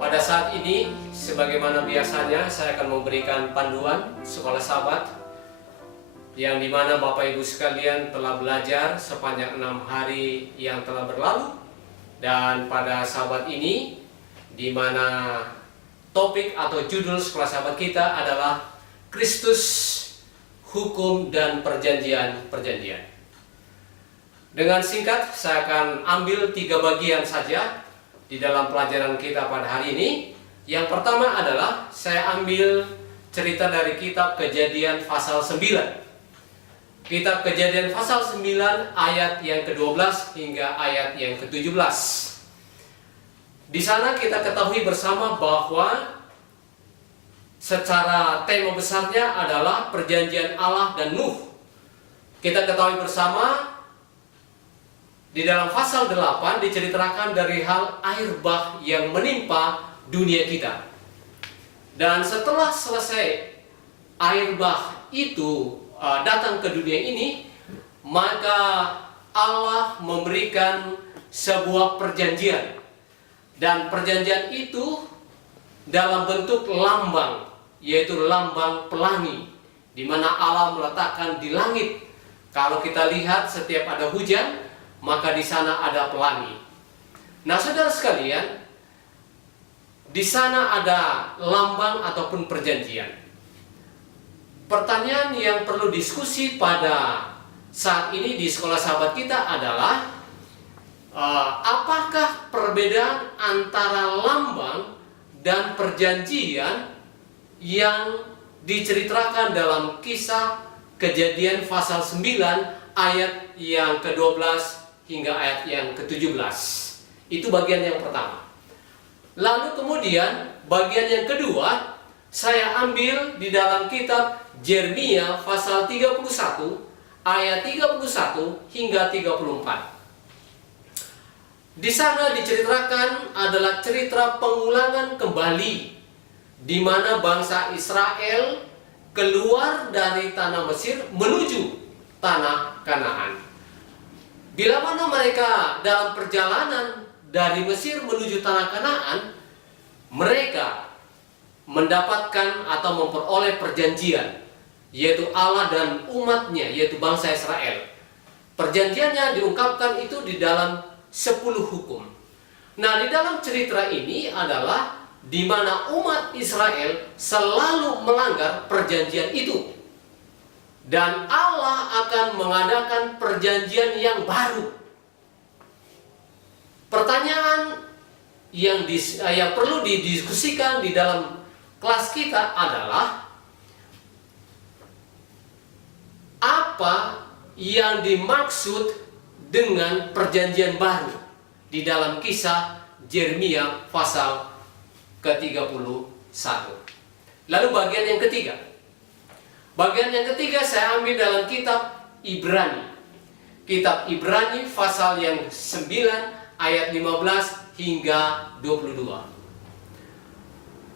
Pada saat ini, sebagaimana biasanya, saya akan memberikan panduan sekolah sahabat yang dimana Bapak Ibu sekalian telah belajar sepanjang 6 hari yang telah berlalu. Dan pada sahabat ini, dimana topik atau judul sekolah sahabat kita adalah Kristus, Hukum dan Perjanjian-Perjanjian. Dengan singkat, saya akan ambil 3 bagian saja di dalam pelajaran kita pada hari ini. Yang pertama adalah saya ambil cerita dari kitab Kejadian pasal 9. Kitab Kejadian pasal 9 ayat yang ke-12 hingga ayat yang ke-17. Di sana kita ketahui bersama bahwa secara tema besarnya adalah perjanjian Allah dan Nuh. Kita ketahui bersama di dalam pasal 8 diceritakan dari hal air bah yang menimpa dunia kita. Dan setelah selesai air bah itu datang ke dunia ini, maka Allah memberikan sebuah perjanjian. Dan perjanjian itu dalam bentuk lambang, yaitu lambang pelangi, di mana Allah meletakkan di langit. Kalau kita lihat setiap ada hujan, maka di sana ada pelangi. Nah, saudara sekalian, di sana ada lambang ataupun perjanjian. Pertanyaan yang perlu diskusi pada saat ini di sekolah sahabat kita adalah apakah perbedaan antara lambang dan perjanjian yang diceritakan dalam kisah Kejadian pasal 9 ayat yang ke-12 hingga ayat yang ke-17. Itu bagian yang pertama. Lalu kemudian bagian yang kedua saya ambil di dalam kitab Yeremia pasal 31 ayat 31 hingga 34. Di sana diceritakan adalah cerita pengulangan kembali di mana bangsa Israel keluar dari tanah Mesir menuju tanah Kanaan. Bila mana mereka dalam perjalanan dari Mesir menuju tanah Kanaan, mereka mendapatkan atau memperoleh perjanjian, yaitu Allah dan umatnya, yaitu bangsa Israel. Perjanjiannya diungkapkan itu di dalam 10 hukum. Nah, di dalam cerita ini adalah di mana umat Israel selalu melanggar perjanjian itu. Dan Allah akan mengadakan perjanjian yang baru. Pertanyaan yang perlu didiskusikan di dalam kelas kita adalah apa yang dimaksud dengan perjanjian baru di dalam kisah Yeremia pasal ke-31. Lalu bagian yang ketiga. Bagian yang ketiga saya ambil dalam kitab Ibrani. Kitab Ibrani pasal yang 9 ayat 15 hingga 22.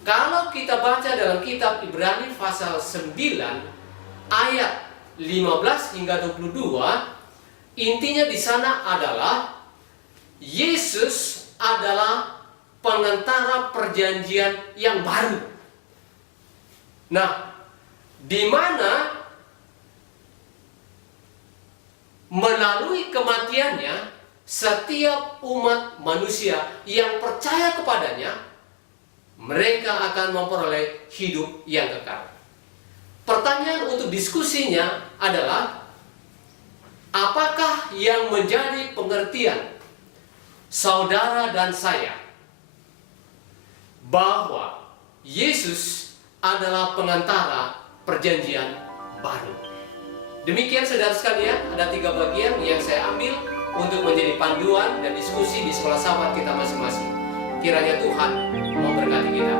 Kalau kita baca dalam kitab Ibrani pasal 9 ayat 15 hingga 22, intinya di sana adalah Yesus adalah pengantara perjanjian yang baru. Nah, di mana melalui kematiannya setiap umat manusia yang percaya kepadanya, mereka akan memperoleh hidup yang kekal. Pertanyaan untuk diskusinya adalah, apakah yang menjadi pengertian saudara dan saya bahwa Yesus adalah pengantara perjanjian baru? Demikian saudara sekalian, ada 3 bagian yang saya ambil untuk menjadi panduan dan diskusi di sekolah sahabat kita masing-masing. Kiranya Tuhan memberkati kita.